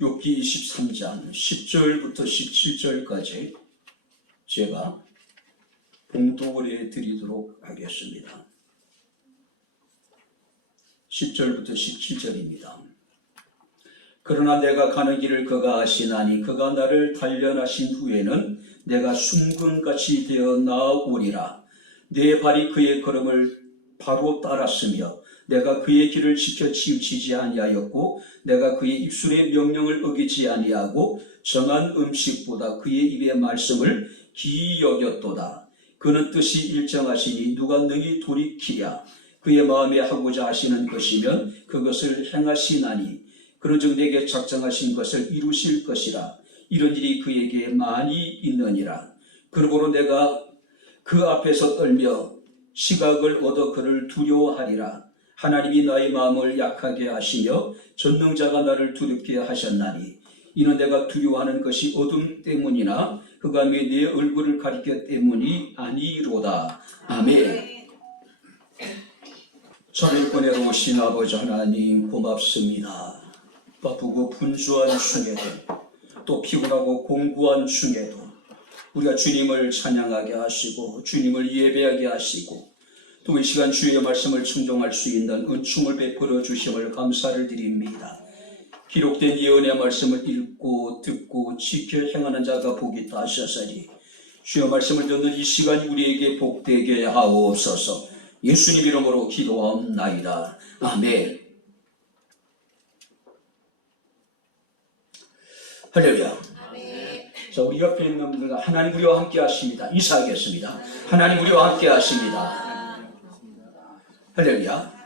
욥기 23장 10절부터 17절까지 제가 봉독을 해드리도록 하겠습니다. 10절부터 17절입니다. 그러나 내가 가는 길을 그가 아시나니 그가 나를 단련하신 후에는 내가 순금같이 되어 나아오리라. 내 발이 그의 걸음을 바로 따랐으며 내가 그의 길을 지켜 치우치지 아니하였고 내가 그의 입술의 명령을 어기지 아니하고 정한 음식보다 그의 입의 말씀을 기이 여겼도다. 그는 뜻이 일정하시니 누가 능히 돌이키랴. 그의 마음에 하고자 하시는 것이면 그것을 행하시나니 그런즉 내게 작정하신 것을 이루실 것이라. 이런 일이 그에게 많이 있느니라. 그러므로 내가 그 앞에서 떨며 시각을 얻어 그를 두려워하리라. 하나님이 나의 마음을 약하게 하시며 전능자가 나를 두렵게 하셨나니 이는 내가 두려워하는 것이 어둠 때문이나 흑암이 내 얼굴을 가리켜 때문이 아니로다. 아멘. 자비권에 오신 아버지 하나님 고맙습니다. 바쁘고 분주한 중에도 또 피곤하고 공부한 중에도 우리가 주님을 찬양하게 하시고 주님을 예배하게 하시고 또 이 시간 주의 말씀을 충족할 수 있는 은총을 베풀어 주심을 감사를 드립니다. 기록된 예언의 말씀을 읽고 듣고 지켜 행하는 자가 복이 있다 하셨으니 주의 말씀을 듣는 이 시간이 우리에게 복되게 하옵소서. 예수님 이름으로 기도하옵나이다. 아멘. 할렐루야. 자, 우리 옆에 있는 분들 하나님 우리와 함께 하십니다. 인사하겠습니다. 하나님 우리와 함께 하십니다. 할렐루야.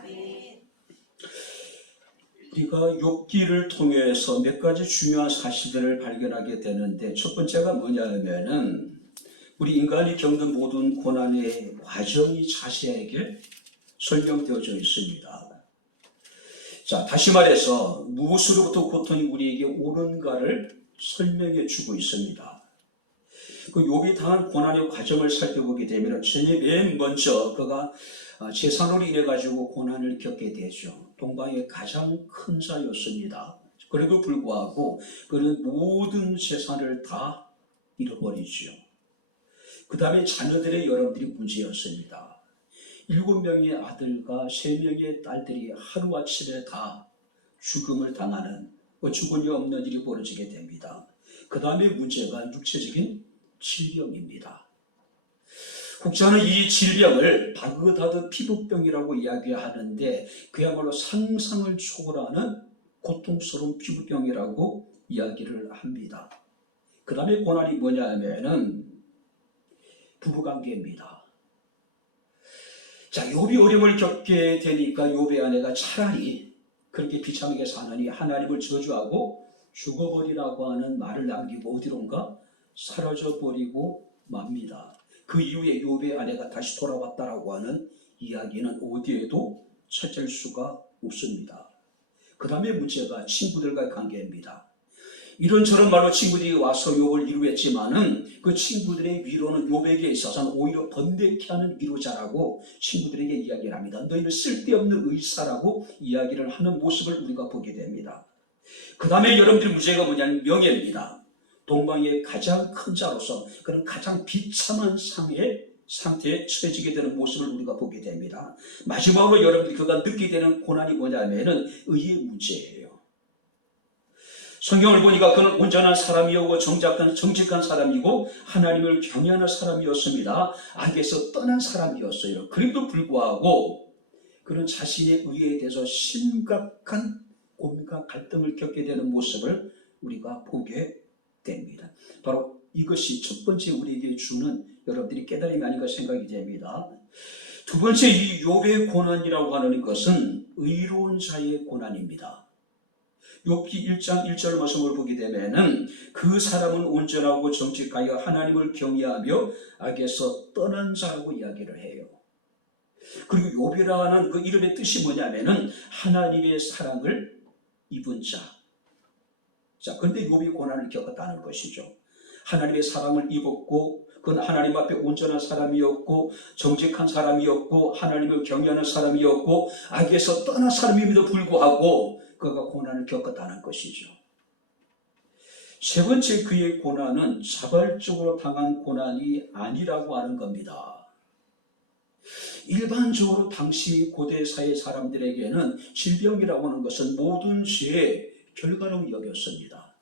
우리가 욥기를 통해서 몇 가지 중요한 사실들을 발견하게 되는데 첫 번째가 뭐냐면은 우리 인간이 겪는 모든 고난의 과정이 자세하게 설명되어져 있습니다. 자, 다시 말해서 무엇으로부터 고통이 우리에게 오는가를 설명해 주고 있습니다. 그 욥이 당한 고난의 과정을 살펴보게 되면 맨 먼저 그가 재산으로 인해 가지고 고난을 겪게 되죠. 동방의 가장 큰 자였습니다. 그래도 불구하고 그는 모든 재산을 다 잃어버리죠. 그 다음에 자녀들의 여러분들이 문제였습니다. 7명의 아들과 3명의 딸들이 하루아침에 다 죽음을 당하는 어처구니 없는 일이 벌어지게 됩니다. 그 다음에 문제가 육체적인 질병입니다. 혹자는 이 질병을 바그다드 피부병이라고 이야기하는데 그야말로 상상을 초월하는 고통스러운 피부병이라고 이야기를 합니다. 그 다음에 고난이 뭐냐 하면은 부부관계입니다. 자, 욥이 어려움을 겪게 되니까 욥의 아내가 차라리 그렇게 비참하게 사느니 하나님을 저주하고 죽어버리라고 하는 말을 남기고 어디론가 사라져버리고 맙니다. 그 이후에 욥의 아내가 다시 돌아왔다라고 하는 이야기는 어디에도 찾을 수가 없습니다. 그 다음에 문제가 친구들과의 관계입니다. 이런저런 말로 친구들이 와서 욥을 위로했지만은 그 친구들의 위로는 욥에게 있어서는 오히려 번데케 하는 위로자라고 친구들에게 이야기를 합니다. 너희는 쓸데없는 의사라고 이야기를 하는 모습을 우리가 보게 됩니다. 그 다음에 여러분들의 문제가 뭐냐면 명예입니다. 동방의 가장 큰 자로서 그런 가장 비참한 상태에 처해지게 되는 모습을 우리가 보게 됩니다. 마지막으로 여러분들이 그가 느끼게 되는 고난이 뭐냐면은 의의 문제예요. 성경을 보니까 그는 온전한 사람이었고 정직한 사람이고 하나님을 경외하는 사람이었습니다. 악에서 떠난 사람이었어요. 그럼에도 불구하고 그는 자신의 의에 대해서 심각한 고민과 갈등을 겪게 되는 모습을 우리가 보게 됩니다. 바로 이것이 첫 번째 우리에게 주는 여러분들이 깨달음이 아닌가 생각이 됩니다. 두 번째 이 욥의 고난이라고 하는 것은 의로운 자의 고난입니다. 욥기 1장 1절 말씀을 보게 되면은 그 사람은 온전하고 정직하여 하나님을 경외하며 악에서 떠난 자라고 이야기를 해요. 그리고 욥이라는 그 이름의 뜻이 뭐냐면은 하나님의 사랑을 입은 자. 자, 그런데 욥이 고난을 겪었다는 것이죠. 하나님의 사랑을 입었고 그건 하나님 앞에 온전한 사람이었고 정직한 사람이었고 하나님을 경외하는 사람이었고 악에서 떠난 사람임에도 불구하고 그가 고난을 겪었다는 것이죠. 세 번째 그의 고난은 자발적으로 당한 고난이 아니라고 하는 겁니다. 일반적으로 당시 고대 사회 사람들에게는 질병이라고 하는 것은 모든 죄의 결과로 여겼습니다.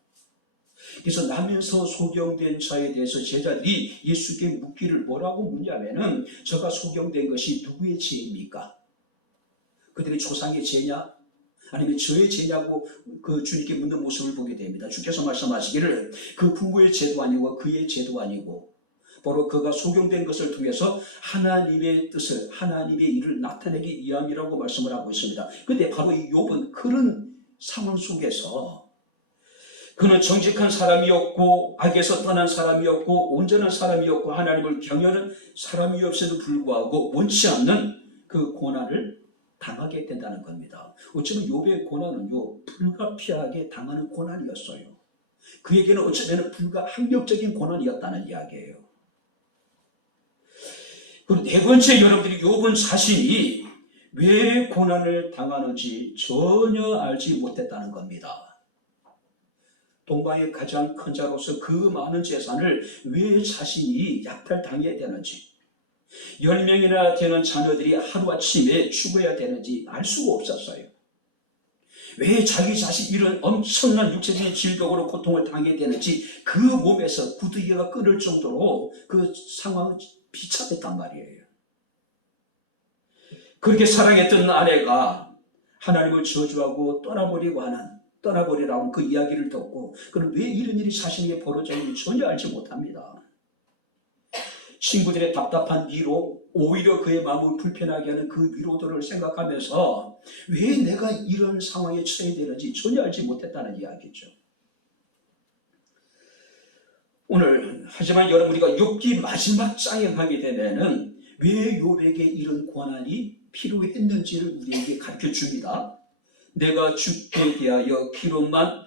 그래서 나면서 소경된 자에 대해서 제자들이 예수께 묻기를 뭐라고 묻냐면은 저가 소경된 것이 누구의 죄입니까? 그들의 조상의 죄냐? 아니면 저의 죄냐고 그 주님께 묻는 모습을 보게 됩니다. 주께서 말씀하시기를 그 부모의 죄도 아니고 그의 죄도 아니고 바로 그가 소경된 것을 통해서 하나님의 뜻을, 하나님의 일을 나타내기 위함이라고 말씀을 하고 있습니다. 근데 바로 이 욥은 그런 상황 속에서 그는 정직한 사람이었고 악에서 떠난 사람이었고 온전한 사람이었고 하나님을 경외하는 사람이었음에도 불구하고 원치 않는 그 고난을 당하게 된다는 겁니다. 어쩌면 욥의 고난은요, 불가피하게 당하는 고난이었어요. 그에게는 어쩌면 불가항력적인 고난이었다는 이야기예요. 그리고 네 번째, 여러분들이 욥은 자신이 왜 고난을 당하는지 전혀 알지 못했다는 겁니다. 동방의 가장 큰 자로서 그 많은 재산을 왜 자신이 약탈당해야 되는지, 10명이나 되는 자녀들이 하루아침에 죽어야 되는지 알 수가 없었어요. 왜 자기 자식 이런 엄청난 육체적인 질병으로 고통을 당해야 되는지 그 몸에서 구더기가 끓을 정도로 그 상황은 비참했단 말이에요. 그렇게 사랑했던 아내가 하나님을 저주하고 떠나버리라고 그 이야기를 듣고 그럼 왜 이런 일이 자신에게 벌어졌는지 전혀 알지 못합니다. 친구들의 답답한 위로, 오히려 그의 마음을 불편하게 하는 그 위로들을 생각하면서 왜 내가 이런 상황에 처해야 되는지 전혀 알지 못했다는 이야기죠. 오늘 하지만 여러분, 우리가 욥기 마지막 장에 가게 되면은 왜 욥에게 이런 고난이 필요했는지를 우리에게 가르쳐 줍니다. 내가 주께 대하여 귀로만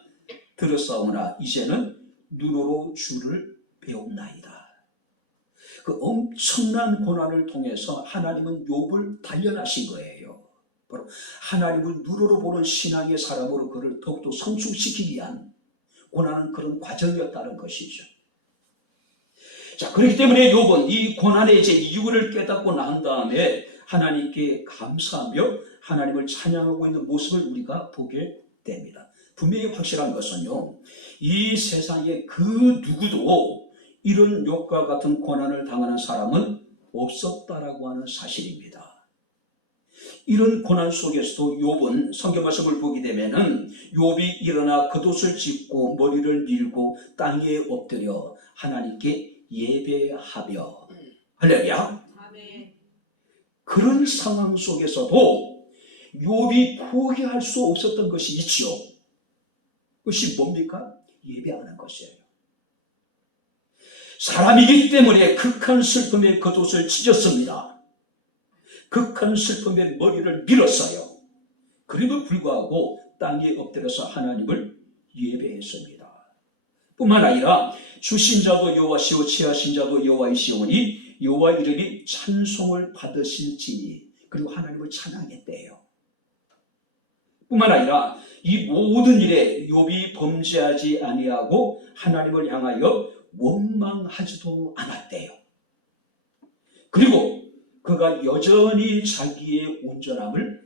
들었사오나 이제는 눈으로 주를 배웠나이다. 그 엄청난 고난을 통해서 하나님은 욥을 단련하신 거예요. 바로 하나님을 눈으로 보는 신앙의 사람으로 그를 더욱더 성숙시키기 위한 고난은 그런 과정이었다는 것이죠. 자, 그렇기 때문에 욥은 이 고난의 이유를 깨닫고 난 다음에 하나님께 감사하며 하나님을 찬양하고 있는 모습을 우리가 보게 됩니다. 분명히 확실한 것은요, 이 세상에 그 누구도 이런 욥과 같은 고난을 당하는 사람은 없었다라고 하는 사실입니다. 이런 고난 속에서도 욥은 성경 말씀을 보게 되면은 욥이 일어나 겉옷을 찢고 머리를 밀고 땅에 엎드려 하나님께 예배하며, 할렐루야. 그런 상황 속에서도 욥이 포기할 수 없었던 것이 있지요. 그것이 뭡니까? 예배하는 것이에요. 사람이기 때문에 극한 슬픔에 겉옷을 찢었습니다. 극한 슬픔에 머리를 밀었어요. 그럼에도 불구하고 땅에 엎드려서 하나님을 예배했습니다. 뿐만 아니라 주신 자도 여호와시오 취하신 자도 여호와이시오니 여호와 이름이 찬송을 받으실지니, 그리고 하나님을 찬양했대요. 뿐만 아니라 이 모든 일에 욥이 범죄하지 아니하고 하나님을 향하여 원망하지도 않았대요. 그리고 그가 여전히 자기의 온전함을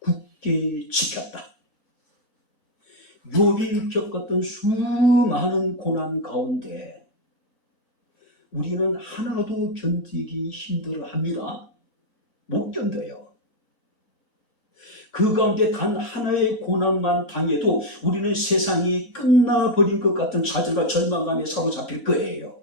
굳게 지켰다. 욥이 겪었던 수많은 고난 가운데 우리는 하나도 견디기 힘들어합니다. 못 견뎌요. 그 가운데 단 하나의 고난만 당해도 우리는 세상이 끝나버린 것 같은 좌절과 절망감에 사로잡힐 거예요.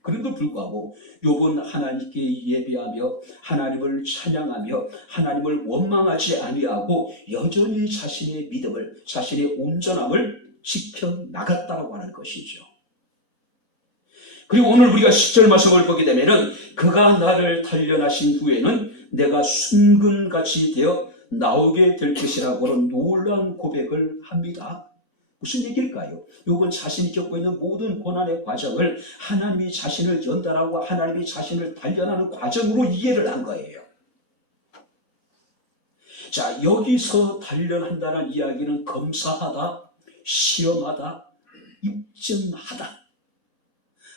그럼에도 불구하고 욥은 하나님께 예배하며 하나님을 찬양하며 하나님을 원망하지 아니하고 여전히 자신의 믿음을, 자신의 온전함을 지켜나갔다고 하는 것이죠. 그리고 오늘 우리가 10절 말씀을 보게 되면은 그가 나를 단련하신 후에는 내가 순금같이 되어 나오게 될 것이라고 하는 놀라운 고백을 합니다. 무슨 얘기일까요? 욥은 자신이 겪고 있는 모든 고난의 과정을 하나님이 자신을 연단하고 하나님이 자신을 단련하는 과정으로 이해를 한 거예요. 자, 여기서 단련한다는 이야기는 검사하다, 시험하다, 입증하다.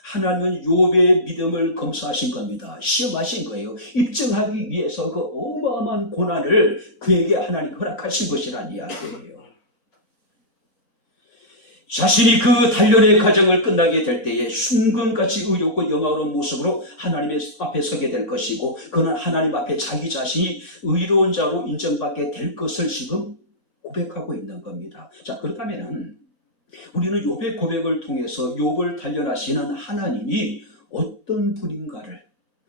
하나님은 욥의 믿음을 검사하신 겁니다. 시험하신 거예요. 입증하기 위해서 그 어마어마한 고난을 그에게 하나님 허락하신 것이란 이야기예요. 자신이 그 단련의 과정을 끝나게 될 때에 순금같이 의롭고 영화로운 모습으로 하나님의 앞에 서게 될 것이고, 그는 하나님 앞에 자기 자신이 의로운 자로 인정받게 될 것을 지금 고백하고 있는 겁니다. 자, 그렇다면 우리는 욥의 고백을 통해서 욥을 단련하시는 하나님이 어떤 분인가를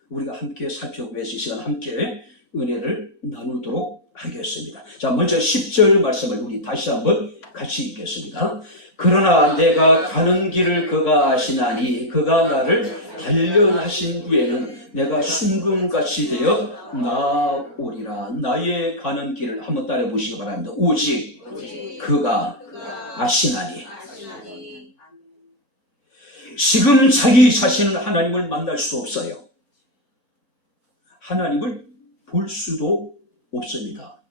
우리가 함께 살펴보면서 이 시간 함께 은혜를 나누도록 하겠습니다. 자, 먼저 10절 말씀을 우리 다시 한번 같이 읽겠습니다. 그러나 내가 가는 길을 그가 아시나니 그가 나를 단련하신 후에는 내가 순금같이 되어 나오리라. 나의 가는 길을 한번 따라 보시기 바랍니다. 오직 그가 아시나니. 지금 자기 자신은 하나님을 만날 수 없어요. 하나님을 볼 수도 없습니다.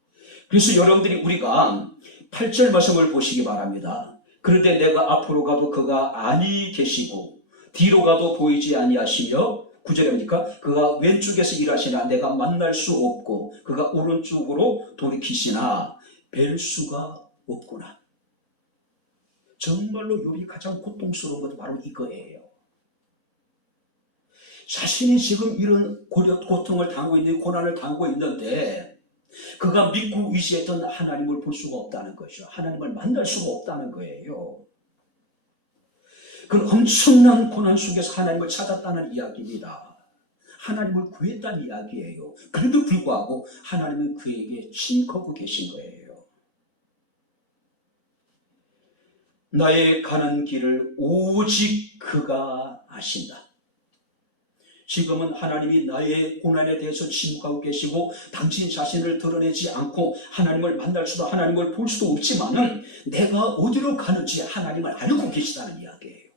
그래서 여러분들이 우리가 8절 말씀을 보시기 바랍니다. 그런데 내가 앞으로 가도 그가 아니 계시고 뒤로 가도 보이지 아니하시며, 9절입니까? 그가 왼쪽에서 일하시나 내가 만날 수 없고 그가 오른쪽으로 돌이키시나 뵐 수가 없구나. 정말로 욥이 가장 고통스러운 것은 바로 이거예요. 자신이 지금 이런 고통을 당하고 있는, 고난을 당하고 있는데 그가 믿고 의지했던 하나님을 볼 수가 없다는 것이죠. 하나님을 만날 수가 없다는 거예요. 그건 엄청난 고난 속에서 하나님을 찾았다는 이야기입니다. 하나님을 구했다는 이야기예요. 그래도 불구하고 하나님은 그에게 침묵하고 계신 거예요. 나의 가는 길을 오직 그가 아신다. 지금은 하나님이 나의 고난에 대해서 침묵하고 계시고 당신 자신을 드러내지 않고 하나님을 만날 수도 하나님을 볼 수도 없지만은 내가 어디로 가는지 하나님을 알고 계시다는 이야기예요.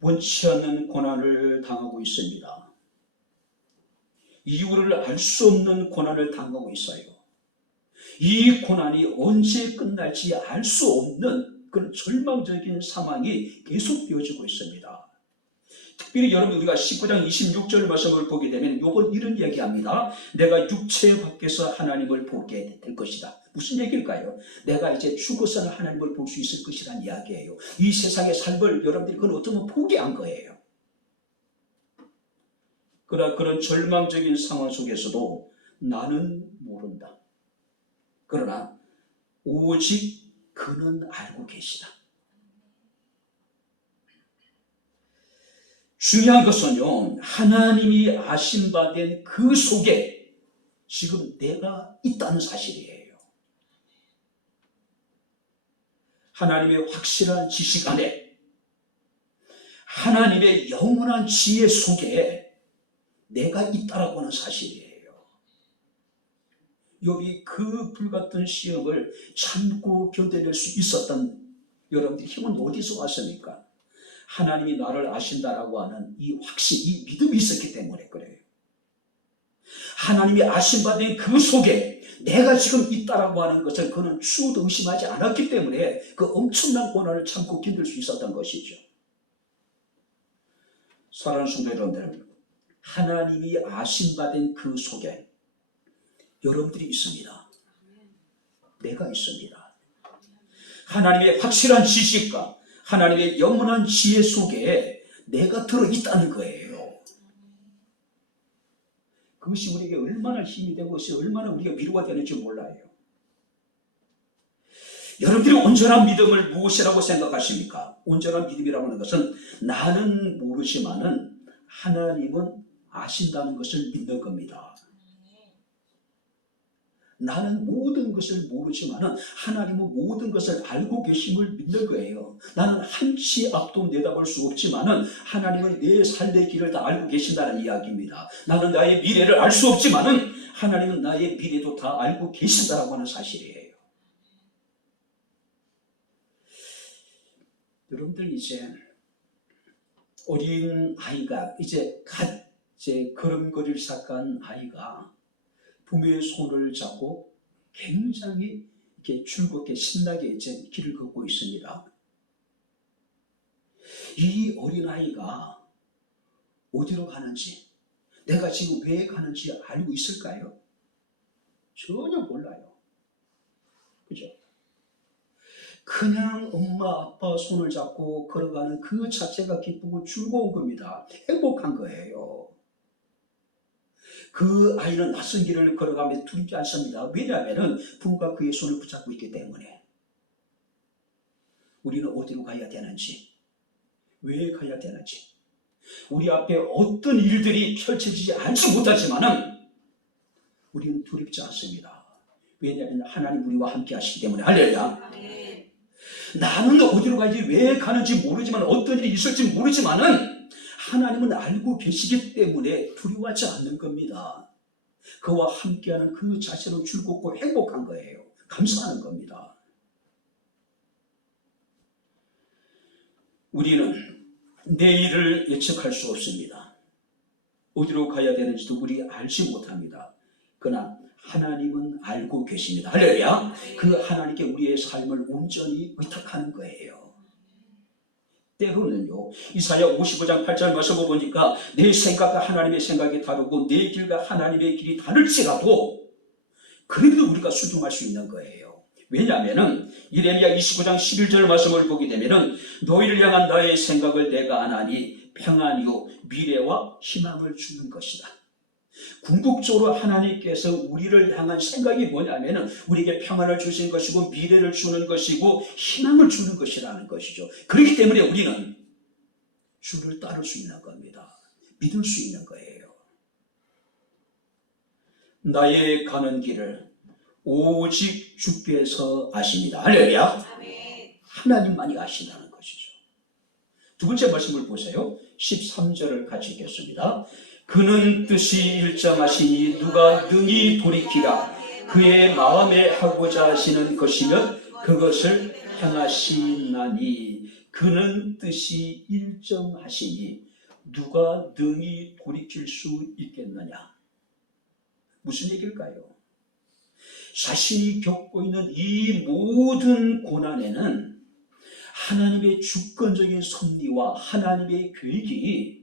원치 않는 고난을 당하고 있습니다. 이유를 알 수 없는 고난을 당하고 있어요. 이 고난이 언제 끝날지 알 수 없는 그런 절망적인 상황이 계속되어지고 있습니다. 특별히 여러분 우리가 19장 26절 말씀을 보게 되면 요번 이런 얘기합니다. 내가 육체 밖에서 하나님을 보게 될 것이다. 무슨 얘기일까요? 내가 이제 죽어서는 하나님을 볼 수 있을 것이라는 이야기예요. 이 세상의 삶을 여러분들이 그건 어쩌면 포기한 거예요. 그러나 그런 절망적인 상황 속에서도 나는 모른다. 그러나 오직 그는 알고 계시다. 중요한 것은요, 하나님이 아신 바 된 그 속에 지금 내가 있다는 사실이에요. 하나님의 확실한 지식 안에, 하나님의 영원한 지혜 속에 내가 있다라고 하는 사실이에요. 욥이 그 불같은 시험을 참고 견뎌낼 수 있었던 여러분들 힘은 어디서 왔습니까? 하나님이 나를 아신다라고 하는 이 확신, 이 믿음이 있었기 때문에 그래요. 하나님이 아신 바 된 그 속에 내가 지금 있다라고 하는 것을 그는 추호도 의심하지 않았기 때문에 그 엄청난 고난을 참고 견딜 수 있었던 것이죠. 사랑하는 성도 여러분들, 하나님이 아신 바 된 그 속에 여러분들이 있습니다. 내가 있습니다. 하나님의 확실한 지식과 하나님의 영원한 지혜 속에 내가 들어있다는 거예요. 그것이 우리에게 얼마나 힘이 되고 그것이 얼마나 우리가 위로가 되는지 몰라요. 여러분들이 온전한 믿음을 무엇이라고 생각하십니까? 온전한 믿음이라고 하는 것은 나는 모르지만은 하나님은 아신다는 것을 믿는 겁니다. 나는 모든 것을 모르지만은 하나님은 모든 것을 알고 계심을 믿는 거예요. 나는 한치 앞도 내다볼 수 없지만은 하나님은 내 삶의 길을 다 알고 계신다는 이야기입니다. 나는 나의 미래를 알 수 없지만은 하나님은 나의 미래도 다 알고 계신다라고 하는 사실이에요. 여러분들 이제 어린 아이가 이제 걸음걸이를 시작한 아이가 부모의 손을 잡고 굉장히 이렇게 즐겁게 신나게 이제 길을 걷고 있습니다. 이 어린아이가 어디로 가는지, 내가 지금 왜 가는지 알고 있을까요? 전혀 몰라요. 그죠? 그냥 엄마 아빠 손을 잡고 걸어가는 그 자체가 기쁘고 즐거운 겁니다. 행복한 거예요. 그 아이는 낯선 길을 걸어가며 두렵지 않습니다. 왜냐하면 부모가 그의 손을 붙잡고 있기 때문에. 우리는 어디로 가야 되는지, 왜 가야 되는지, 우리 앞에 어떤 일들이 펼쳐지지 않지 못하지만은 우리는 두렵지 않습니다. 왜냐하면 하나님 우리와 함께 하시기 때문에. 할렐루야. 나는 어디로 가야지, 왜 가는지 모르지만, 어떤 일이 있을지 모르지만은 하나님은 알고 계시기 때문에 두려워하지 않는 겁니다. 그와 함께하는 그 자체로 즐겁고 행복한 거예요. 감사하는 겁니다. 우리는 내일을 예측할 수 없습니다. 어디로 가야 되는지도 우리 알지 못합니다. 그러나 하나님은 알고 계십니다. 할렐루야. 그 하나님께 우리의 삶을 온전히 의탁하는 거예요. 때로는요, 이사야 55장 8절 말씀을 보니까 내 생각과 하나님의 생각이 다르고 내 길과 하나님의 길이 다를지라도 그래도 우리가 수긍할 수 있는 거예요. 왜냐하면 예레미야 29장 11절 말씀을 보게 되면은 너희를 향한 나의 생각을 내가 아나니 평안이요 미래와 희망을 주는 것이다. 궁극적으로 하나님께서 우리를 향한 생각이 뭐냐면은 우리에게 평안을 주신 것이고 미래를 주는 것이고 희망을 주는 것이라는 것이죠. 그렇기 때문에 우리는 주를 따를 수 있는 겁니다. 믿을 수 있는 거예요. 나의 가는 길을 오직 주께서 아십니다. 할렐루야. 하나님만이 아신다는 것이죠. 두 번째 말씀을 보세요. 13절을 같이 읽겠습니다. 그는 뜻이 일정하시니 누가 능히 돌이키라. 그의 마음에 하고자 하시는 것이면 그것을 행하시나니. 그는 뜻이 일정하시니 누가 능히 돌이킬 수 있겠느냐. 무슨 얘기일까요? 자신이 겪고 있는 이 모든 고난에는 하나님의 주권적인 섭리와 하나님의 계획이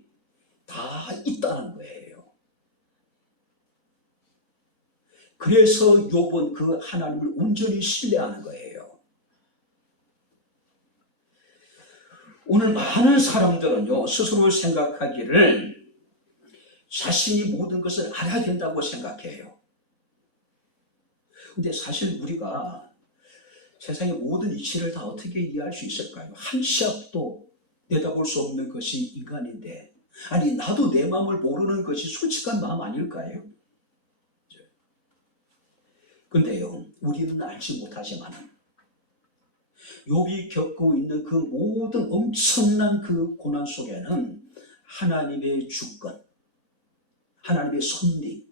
다 있다는 거예요. 그래서 욥은 그 하나님을 온전히 신뢰하는 거예요. 오늘 많은 사람들은요, 스스로 생각하기를 자신이 모든 것을 알아야 된다고 생각해요. 근데 사실 우리가 세상의 모든 이치를 다 어떻게 이해할 수 있을까요? 한 치 앞도 내다볼 수 없는 것이 인간인데, 아니 나도 내 마음을 모르는 것이 솔직한 마음 아닐까요? 근데요, 우리는 알지 못하지만 욥이 겪고 있는 그 모든 엄청난 그 고난 속에는 하나님의 주권, 하나님의 섭리,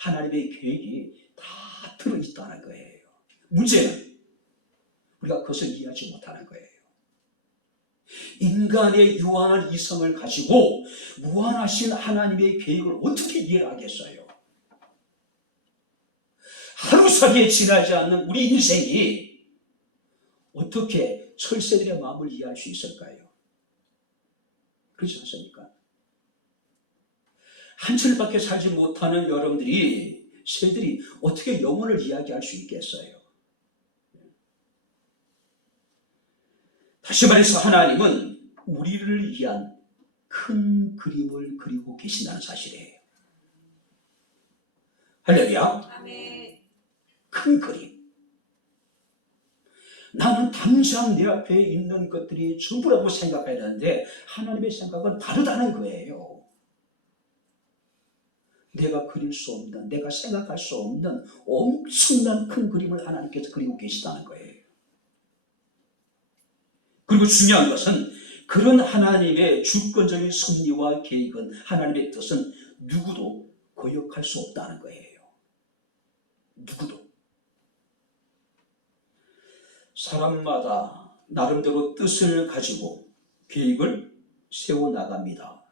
하나님의 계획이 다 들어있다는 거예요. 문제는 우리가 그것을 이해하지 못하는 거예요. 인간의 유한한 이성을 가지고 무한하신 하나님의 계획을 어떻게 이해하겠어요? 하루살이에 지나지 않는 우리 인생이 어떻게 철새들의 마음을 이해할 수 있을까요? 그렇지 않습니까? 한철밖에 살지 못하는 여러분들이, 새들이 어떻게 영혼을 이야기할 수 있겠어요? 다시 말해서 하나님은 우리를 위한 큰 그림을 그리고 계신다는 사실이에요. 할렐루야. 큰 그림. 나는 당장 내 앞에 있는 것들이 전부라고 생각해야 되는데 하나님의 생각은 다르다는 거예요. 내가 그릴 수 없는, 내가 생각할 수 없는 엄청난 큰 그림을 하나님께서 그리고 계시다는 거예요. 그리고 중요한 것은 그런 하나님의 주권적인 섭리와 계획은, 하나님의 뜻은 누구도 거역할 수 없다는 거예요. 누구도. 사람마다 나름대로 뜻을 가지고 계획을 세워나갑니다.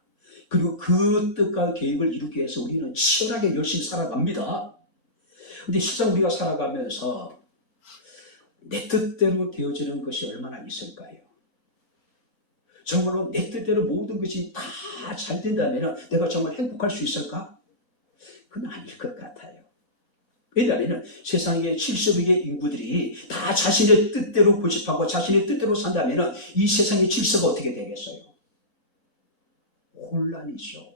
그리고 그 뜻과 계획을 이루기 위해서 우리는 치열하게 열심히 살아갑니다. 근데 실상 우리가 살아가면서 내 뜻대로 되어지는 것이 얼마나 있을까요? 정말로 내 뜻대로 모든 것이 다 잘 된다면 내가 정말 행복할 수 있을까? 그건 아닐 것 같아요. 왜냐하면 세상의 70억의 인구들이 다 자신의 뜻대로 고집하고 자신의 뜻대로 산다면 이 세상의 질서가 어떻게 되겠어요? 혼란이죠.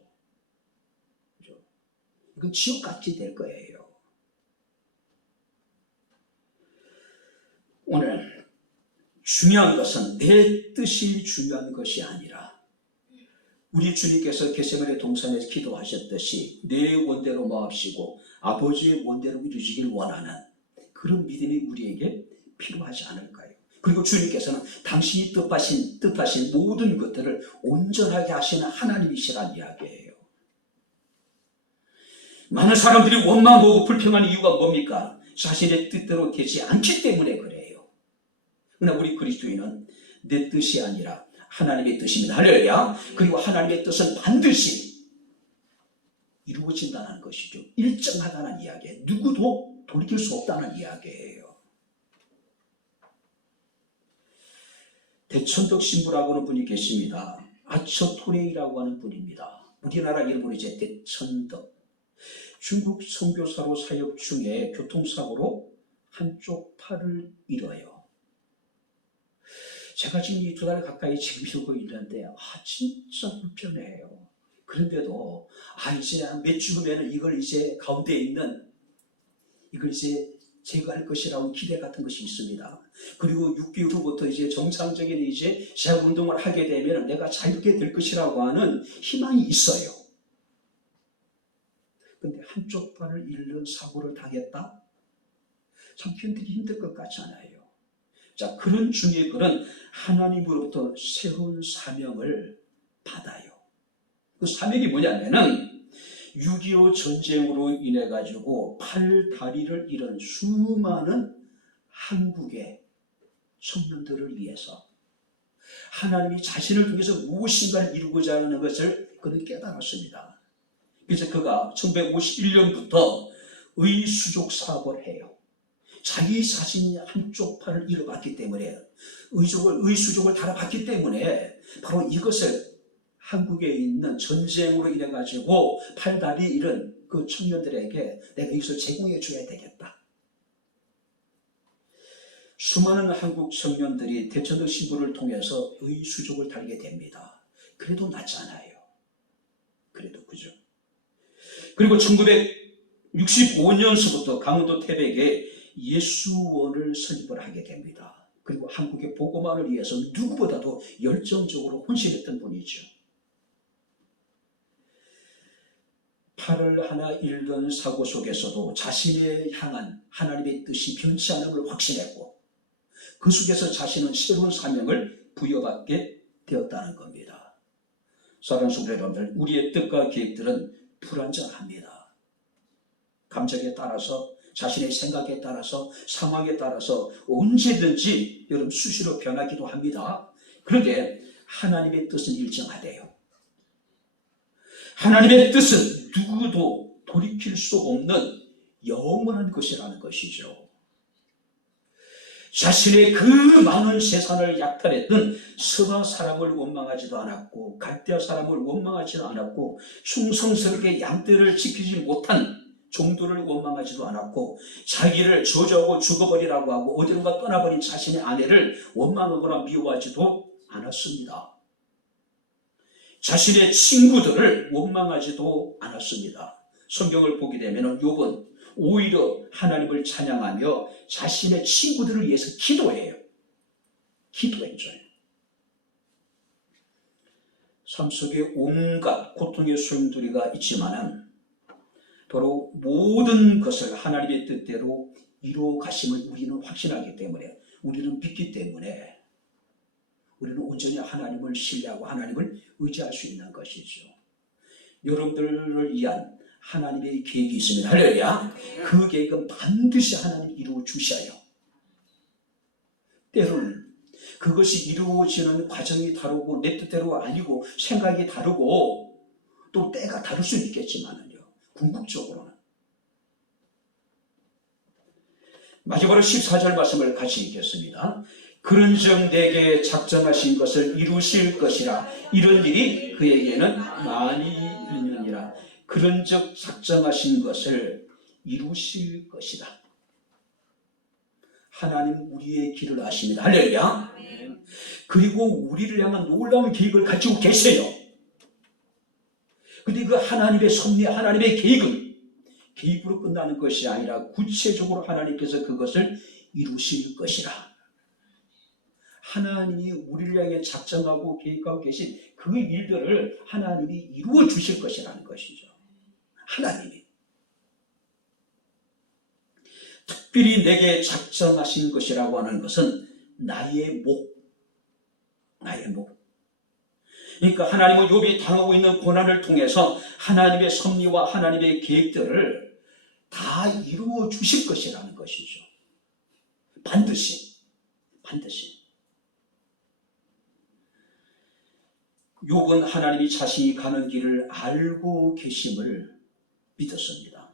그죠? 이건 지옥같이 될 거예요. 오늘 중요한 것은 내 뜻이 중요한 것이 아니라 우리 주님께서 겟세마네 동산에서 기도하셨듯이 내 원대로 마옵시고 아버지의 원대로 이루시길 원하는 그런 믿음이 우리에게 필요하지 않을까요? 그리고 주님께서는 당신이 뜻하신 모든 것들을 온전하게 하시는 하나님이시란 이야기예요. 많은 사람들이 원망하고 불평하는 이유가 뭡니까? 자신의 뜻대로 되지 않기 때문에 그래요. 그러나 우리 그리스도인은 내 뜻이 아니라 하나님의 뜻입니다. 할렐루야. 그리고 하나님의 뜻은 반드시 이루어진다는 것이죠. 일정하다는 이야기예요. 누구도 돌이킬 수 없다는 이야기예요. 대천덕 신부라고 하는 분이 계십니다. 아처토레이라고 하는 분입니다. 우리나라 이름으로 이제 대천덕. 중국 선교사로 사역 중에 교통사고로 한쪽 팔을 잃어요. 제가 지금 이 2달 가까이 지금 이러고 있는데 진짜 불편해요. 그런데도 이제 몇 주 후에는 이걸 이제 가운데 있는 이걸 이제 제거할 것이라고 기대 같은 것이 있습니다. 그리고 6개월 후부터 이제 정상적인 이제 시작 운동을 하게 되면 내가 자유롭게 될 것이라고 하는 희망이 있어요. 근데 한쪽 발을 잃는 사고를 당했다? 참 견디기 힘들 것 같잖아요. 자, 그런 중에 그는 하나님으로부터 새로운 사명을 받아요. 그 사명이 뭐냐면은 6.25 전쟁으로 인해 가지고 팔, 다리를 잃은 수많은 한국의 청년들을 위해서 하나님이 자신을 통해서 무엇인가를 이루고자 하는 것을 그는 깨달았습니다. 그래서 그가 1951년부터 의수족 사업을 해요. 자기 자신이 한쪽 팔을 잃어봤기 때문에 의수족을 달아봤기 때문에 바로 이것을 한국에 있는 전쟁으로 인해 가지고 팔, 다리 잃은 그 청년들에게 내가 이것을 제공해 줘야 되겠다. 수많은 한국 청년들이 대천덕 신부를 통해서 의수족을 달게 됩니다. 그래도 낫잖아요. 그래도 그죠. 그리고 1965년서부터 강원도 태백에 예수원을 설립을 하게 됩니다. 그리고 한국의 복음화를 위해서 누구보다도 열정적으로 헌신했던 분이죠. 팔을 하나 잃는 사고 속에서도 자신의 향한 하나님의 뜻이 변치 않음을 확신했고 그 속에서 자신은 새로운 사명을 부여받게 되었다는 겁니다. 사랑하는 성도 여러분들, 우리의 뜻과 계획들은 불완전합니다. 감정에 따라서 자신의 생각에 따라서 상황에 따라서 언제든지 여러분 수시로 변하기도 합니다. 그런데 하나님의 뜻은 일정하대요. 하나님의 뜻은 누구도 돌이킬 수 없는 영원한 것이라는 것이죠. 자신의 그 많은 재산을 약탈했던 서바 사람을 원망하지도 않았고 갈대아 사람을 원망하지도 않았고 충성스럽게 양떼를 지키지 못한 종들을 원망하지도 않았고 자기를 저주하고 죽어버리라고 하고 어디론가 떠나버린 자신의 아내를 원망하거나 미워하지도 않았습니다. 자신의 친구들을 원망하지도 않았습니다. 성경을 보게 되면 욥은 오히려 하나님을 찬양하며 자신의 친구들을 위해서 기도해요. 기도했죠. 삶 속에 온갖 고통의 소용돌이가 있지만은 바로 모든 것을 하나님의 뜻대로 이루어 가심을 우리는 확신하기 때문에 우리는 믿기 때문에 우리는 온전히 하나님을 신뢰하고 하나님을 의지할 수 있는 것이죠. 여러분들을 위한 하나님의 계획이 있습니다. 할렐루야. 그 계획은 반드시 하나님이 이루어 주셔요. 때로는 그것이 이루어지는 과정이 다르고 내 뜻대로 아니고 생각이 다르고 또 때가 다를 수는 있겠지만은요. 궁극적으로는 마지막으로 14절 말씀을 같이 읽겠습니다. 그런즉 내게 작정하신 것을 이루실 것이라. 이런 일이 그에게는 많이 있느니라. 그런즉 작정하신 것을 이루실 것이다. 하나님 우리의 길을 아십니다. 할렐루야. 그리고 우리를 향한 놀라운 계획을 가지고 계세요. 근데 그 하나님의 섭리, 하나님의 계획은 계획으로 끝나는 것이 아니라 구체적으로 하나님께서 그것을 이루실 것이라. 하나님이 우리를 향해 작정하고 계획하고 계신 그 일들을 하나님이 이루어 주실 것이라는 것이죠. 하나님이 특별히 내게 작정하신 것이라고 하는 것은 나의 목. 그러니까 하나님은 욥이 당하고 있는 고난을 통해서 하나님의 섭리와 하나님의 계획들을 다 이루어 주실 것이라는 것이죠. 반드시. 욥은 하나님이 자신이 가는 길을 알고 계심을 믿었습니다.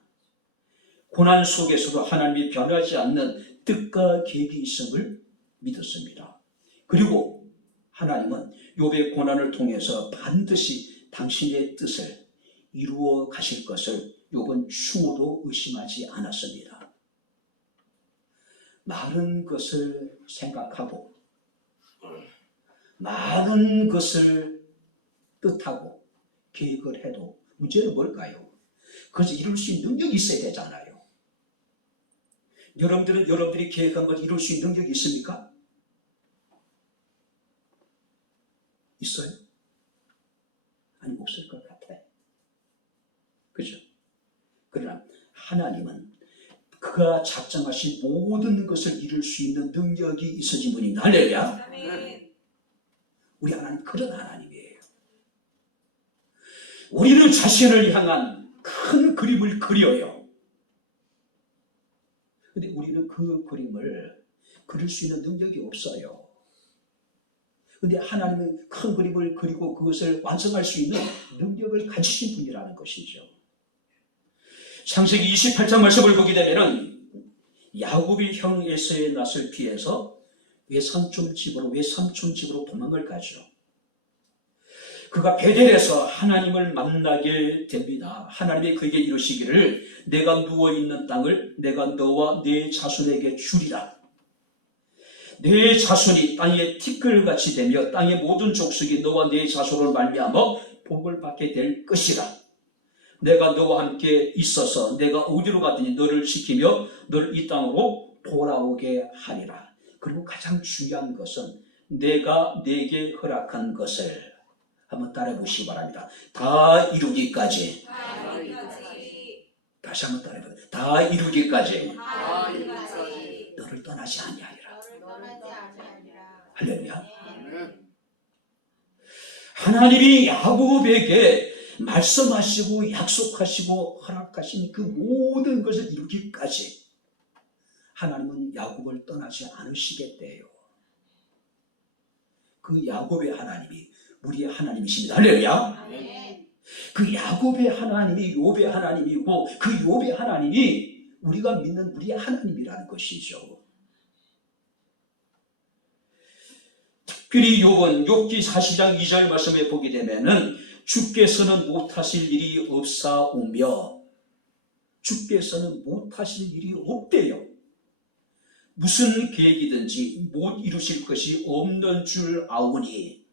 고난 속에서도 하나님이 변하지 않는 뜻과 계획이 있음을 믿었습니다. 그리고 하나님은 욥의 고난을 통해서 반드시 당신의 뜻을 이루어 가실 것을 욥은 추호도 의심하지 않았습니다. 많은 것을 생각하고 많은 것을 뜻하고 계획을 해도 문제는 뭘까요? 그것을 이룰 수 있는 능력이 있어야 되잖아요. 여러분들이 계획한 걸 이룰 수 있는 능력이 있습니까? 있어요? 아니, 없을 것 같아요. 그죠? 그러나 하나님은 그가 작정하신 모든 것을 이룰 수 있는 능력이 있으신 분입니다. 할렐루야. 우리 하나님 그런 하나님이에요. 우리는 자신을 향한 큰 그림을 그려요. 근데 우리는 그 그림을 그릴 수 있는 능력이 없어요. 근데 하나님은 큰 그림을 그리고 그것을 완성할 수 있는 능력을 가지신 분이라는 것이죠. 창세기 28장 말씀을 보게 되면은 야곱이 형 에서의 낯을 피해서 외삼촌 집으로 도망을 가죠. 그가 베델에서 하나님을 만나게 됩니다. 하나님이 그에게 이르시기를 내가 누워있는 땅을 내가 너와 네 자손에게 주리라. 네 자손이 땅의 티끌같이 되며 땅의 모든 족속이 너와 네 자손을 말미암아 복을 받게 될 것이라. 내가 너와 함께 있어서 내가 어디로 가든지 너를 지키며 너를 이 땅으로 돌아오게 하리라. 그리고 가장 중요한 것은 내가 네게 허락한 것을 한번 따라해 보시기 바랍니다. 다 이루기까지. 다시 한번 따라해 보세요. 다 이루기까지. 너를 떠나지 아니하리라. 할렐루야. 하나님이 야곱에게 말씀하시고 약속하시고 허락하신 그 모든 것을 이루기까지 하나님은 야곱을 떠나지 않으시겠대요. 그 야곱의 하나님이 우리의 하나님이십니다. 할렐루야. 그 야곱의 하나님이 욥의 하나님이고 그 욥의 하나님이 우리가 믿는 우리의 하나님이라는 것이죠. 특별히 욥은 욥기 40장 2절 말씀에 보게 되면은 주께서는 못하실 일이 없사오며 주께서는 못하실 일이 없대요. 무슨 계획이든지 못 이루실 것이 없는 줄 아오니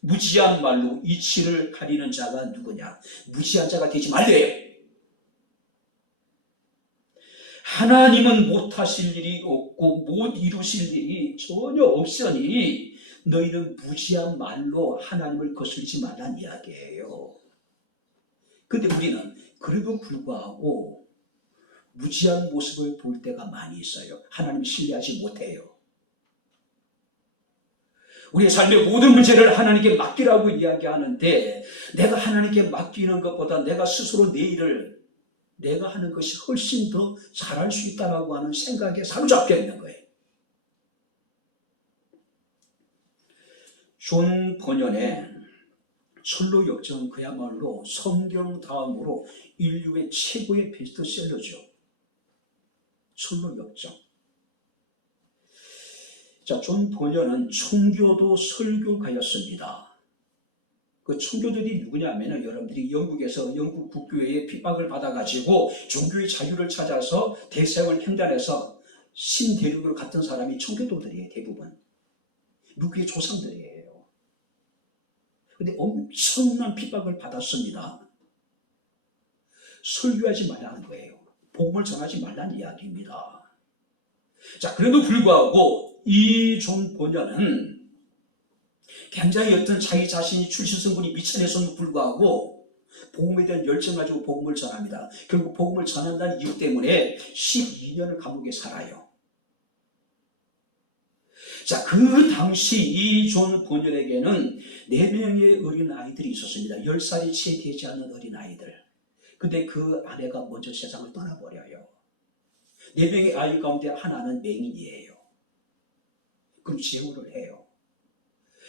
무지한 말로 이치를 가리는 자가 누구냐? 무지한 자가 되지 말래요. 하나님은 못하실 일이 없고 못 이루실 일이 전혀 없으니 너희는 무지한 말로 하나님을 거슬지 말란 이야기예요. 근데 우리는 그래도 불구하고 무지한 모습을 볼 때가 많이 있어요. 하나님 신뢰하지 못해요. 우리의 삶의 모든 문제를 하나님께 맡기라고 이야기하는데 내가 하나님께 맡기는 것보다 내가 스스로 내 일을 내가 하는 것이 훨씬 더 잘할 수 있다고 하는 생각에 사로잡혀 있는 거예요. 존 번연의 철로 역정 그야말로 성경 다음으로 인류의 최고의 베스트셀러죠. 철로 역정. 자, 존 번연은 청교도 설교가였습니다. 그 청교도들이 누구냐면은 여러분들이 영국에서 영국 국교회의 핍박을 받아가지고 종교의 자유를 찾아서 대세을 횡단해서 신대륙으로 갔던 사람이 청교도들이에요. 대부분 미국의 조상들이에요. 근데 엄청난 핍박을 받았습니다. 설교하지 말라는 거예요. 복음을 전하지 말라는 이야기입니다. 자, 그래도 불구하고 이 존 번연은 굉장히 어떤 자기 자신이 출신 성분이 미천했음에도 불구하고 복음에 대한 열정 가지고 복음을 전합니다. 결국 복음을 전한다는 이유 때문에 12년을 감옥에 살아요. 자, 그 당시 이 존 번연에게는 4명의 어린 아이들이 있었습니다. 10살이 채 되지 않는 어린 아이들. 근데 그 아내가 먼저 세상을 떠나버려요. 4명의 아이 가운데 하나는 맹인이에요. 그럼 재혼을 해요.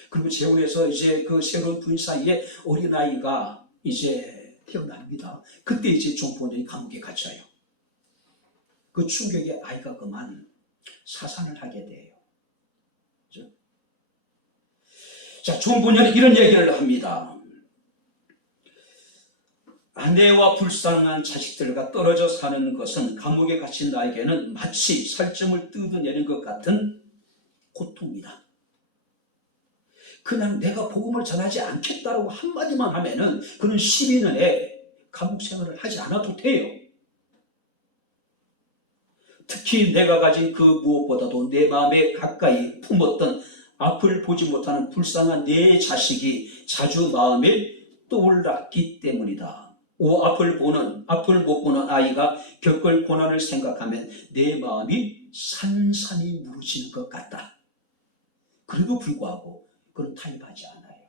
그리고 재혼해서 이제 그 새로운 부인 사이에 어린아이가 이제 태어납니다. 그때 이제 존 번연이 감옥에 갇혀요. 그 충격에 아이가 그만 사산을 하게 돼요. 그렇죠? 자, 존 번연이 이런 얘기를 합니다. 아내와 불쌍한 자식들과 떨어져 사는 것은 감옥에 갇힌 나에게는 마치 살점을 뜯어내는 것 같은 고통이다. 그냥 내가 복음을 전하지 않겠다라고 한마디만 하면은 그는 12년에 감옥 생활을 하지 않아도 돼요. 특히 내가 가진 그 무엇보다도 내 마음에 가까이 품었던 앞을 보지 못하는 불쌍한 내 자식이 자주 마음에 떠올랐기 때문이다. 앞을 못 보는 아이가 겪을 고난을 생각하면 내 마음이 산산이 무너지는 것 같다. 그래도 불구하고 그는 타협하지 않아요.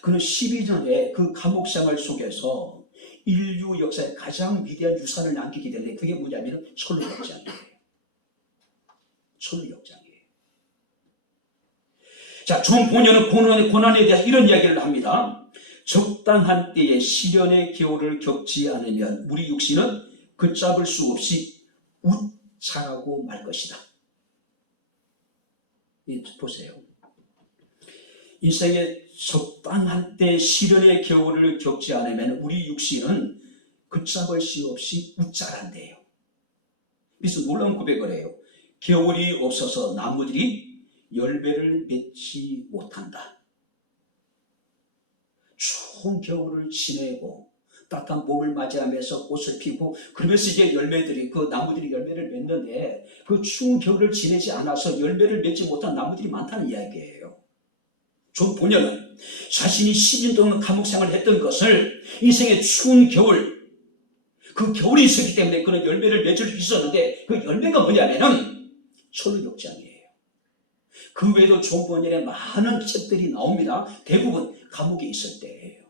그는 12년의 그 감옥 생활 속에서 인류 역사의 가장 위대한 유산을 남기게 되는데 그게 뭐냐면 철로역장이에요. 철로역장이에요. 자, 존 번연은 고난에 대해서 이런 이야기를 합니다. 적당한 때에 시련의 겨울을 겪지 않으면 우리 육신은 걷잡을 수 없이 웃자라고 말 것이다. 보세요. 인생의 적당한 때 시련의 겨울을 겪지 않으면 우리 육신은 걷잡을 수 없이 웃자란대요. 그래서 놀라운 고백을 해요. 겨울이 없어서 나무들이 열매를 맺지 못한다. 추운 겨울을 지내고 따뜻한 봄을 맞이하면서 꽃을 피고 그러면서 이제 열매들이 그 나무들이 열매를 맺는데 그 추운 겨울을 지내지 않아서 열매를 맺지 못한 나무들이 많다는 이야기예요. 존 번연은 자신이 10년 동안 감옥 생활을 했던 것을 인생의 추운 겨울 그 겨울이 있었기 때문에 그는 열매를 맺을 수 있었는데 그 열매가 뭐냐면은 철로역장이에요. 그 외에도 존 번연의 많은 책들이 나옵니다. 대부분 감옥에 있을 때예요.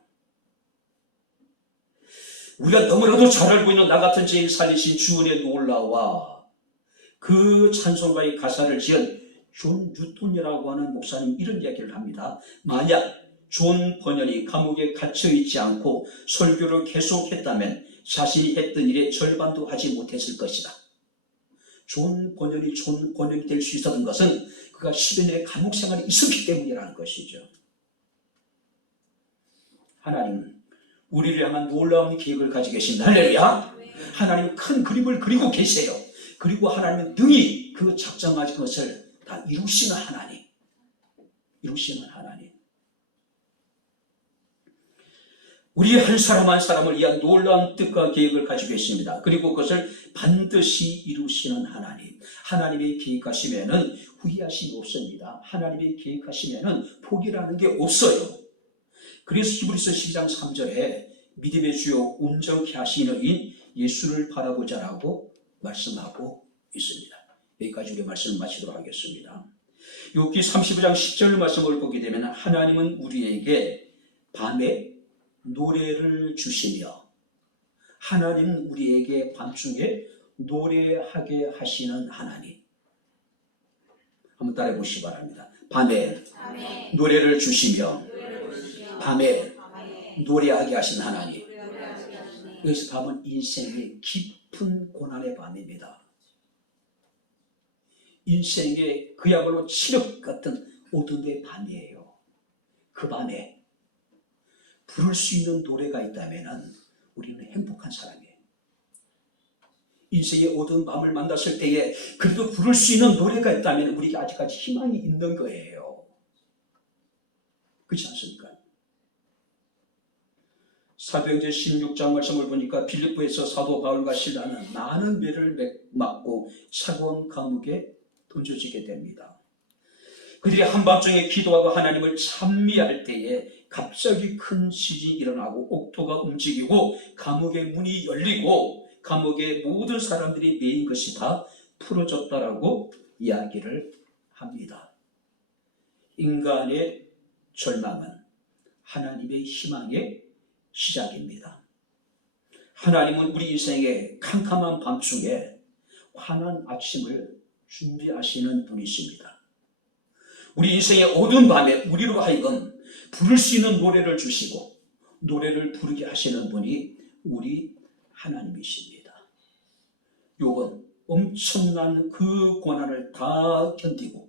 우리가 너무나도 잘 알고 있는 나 같은 죄인 살리신 주은의 놀라와 그 찬송가의 가사를 지은 존 뉴턴이라고 하는 목사님 이런 이야기를 합니다. 만약 존 번연이 감옥에 갇혀있지 않고 설교를 계속했다면 자신이 했던 일의 절반도 하지 못했을 것이다. 존 번연이 될 수 있었던 것은 그가 10년의 감옥 생활이 있었기 때문이라는 것이죠. 하나님 우리를 향한 놀라운 계획을 가지고 계십니다. 할렐루야. 하나님 큰 그림을 그리고 계세요. 그리고 하나님은 능히 그 작정하신 것을 다 이루시는 하나님. 이루시는 하나님. 우리 한 사람 한 사람을 위한 놀라운 뜻과 계획을 가지고 계십니다. 그리고 그것을 반드시 이루시는 하나님. 하나님의 계획하시면은 후회하심이 없습니다. 하나님의 계획하시면은 포기라는 게 없어요. 그래서 히브리서 12장 3절에 믿음의 주요 온전케 하시는 인 예수를 바라보자라고 말씀하고 있습니다. 여기까지 우리 말씀을 마치도록 하겠습니다. 욥기 35장 10절 말씀을 보게 되면 하나님은 우리에게 밤에 노래를 주시며 하나님은 우리에게 밤중에 노래하게 하시는 하나님. 한번 따라해 보시기 바랍니다. 밤에 노래를 주시며 밤에 노래하게 하신 하나님. 여기서 밤은 인생의 깊은 고난의 밤입니다. 인생의 그야말로 칠흑 같은 어둠의 밤이에요. 그 밤에 부를 수 있는 노래가 있다면 우리는 행복한 사람이에요. 인생의 어두운 밤을 만났을 때에 그래도 부를 수 있는 노래가 있다면 우리가 아직까지 희망이 있는 거예요. 그렇지 않습니까? 사도행전 16장 말씀을 보니까 빌립보에서 사도 바울과 실라는 많은 매를 맞고 차가운 감옥에 던져지게 됩니다. 그들이 한밤중에 기도하고 하나님을 찬미할 때에 갑자기 큰 지진이 일어나고 옥토가 움직이고 감옥의 문이 열리고 감옥의 모든 사람들이 매인 것이 다 풀어졌다라고 이야기를 합니다. 인간의 절망은 하나님의 희망의 시작입니다. 하나님은 우리 인생의 캄캄한 밤중에 환한 아침을 준비하시는 분이십니다. 우리 인생의 어두운 밤에 우리로 하여금 부를 수 있는 노래를 주시고 노래를 부르게 하시는 분이 우리 하나님이십니다. 욥은 엄청난 그 고난을 다 견디고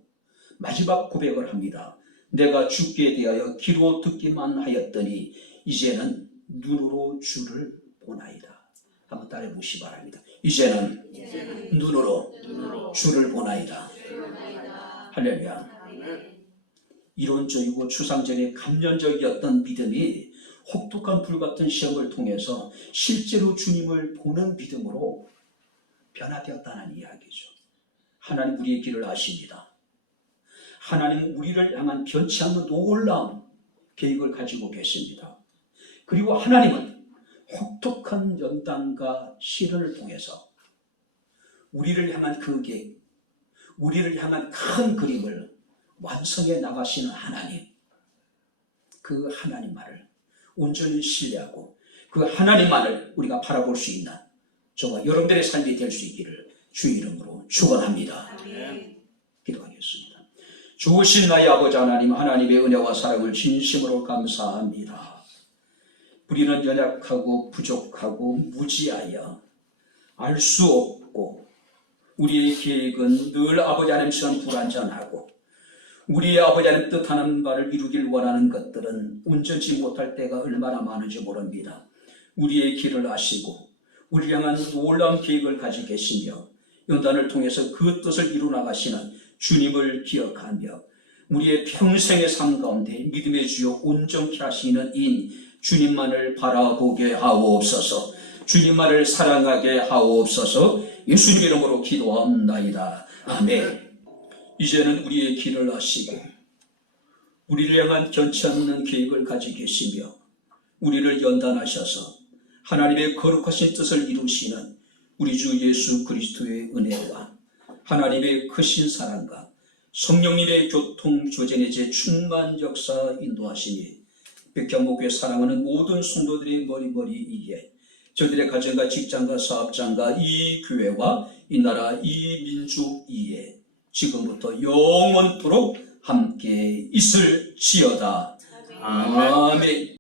마지막 고백을 합니다. 내가 주께 대하여 귀로 듣기만 하였더니 이제는 눈으로 주를 보나이다. 한번 따라해 보시기 바랍니다. 이제는 눈으로 주를 보나이다. 할렐루야. 이론적이고 추상적인 감련적이었던 믿음이 혹독한 불같은 시험을 통해서 실제로 주님을 보는 믿음으로 변화되었다는 이야기죠. 하나님 우리의 길을 아십니다. 하나님 우리를 향한 변치 않는 놀라운 계획을 가지고 계십니다. 그리고 하나님은 혹독한 연단과 시련을 통해서 우리를 향한 그 계획, 우리를 향한 큰 그림을 완성해 나가시는 하나님, 그 하나님만을 온전히 신뢰하고 그 하나님만을 우리가 바라볼 수 있는 저와 여러분들의 삶이 될 수 있기를 주의 이름으로 축원합니다. 기도하겠습니다. 좋으신 나의 아버지 하나님, 하나님의 은혜와 사랑을 진심으로 감사합니다. 우리는 연약하고 부족하고 무지하여 알 수 없고 우리의 계획은 늘 아버지 하나님 시간 불완전하고 우리의 아버지 하나님 뜻하는 바를 이루길 원하는 것들은 온전치 못할 때가 얼마나 많은지 모릅니다. 우리의 길을 아시고 우리를 향한 놀라운 계획을 가지고 계시며 연단을 통해서 그 뜻을 이루나가시는 주님을 기억하며 우리의 평생의 삶 가운데 믿음의 주요 온전케 하시는 인 주님만을 바라보게 하옵소서. 주님만을 사랑하게 하옵소서. 예수님 이름으로 기도합나이다. 아멘. 이제는 우리의 길을 아시고 우리를 향한 변치 않는 계획을 가지고 계시며 우리를 연단하셔서 하나님의 거룩하신 뜻을 이루시는 우리 주 예수 그리스도의 은혜와 하나님의 크신 사랑과 성령님의 교통 조전의 제 충만 역사 인도하시니 백향목교회 사랑하는 모든 성도들의 머리머리이에 저들의 가정과 직장과 사업장과 이 교회와 이 나라 이 민족이에 지금부터 영원토록 함께 있을지어다. 아멘.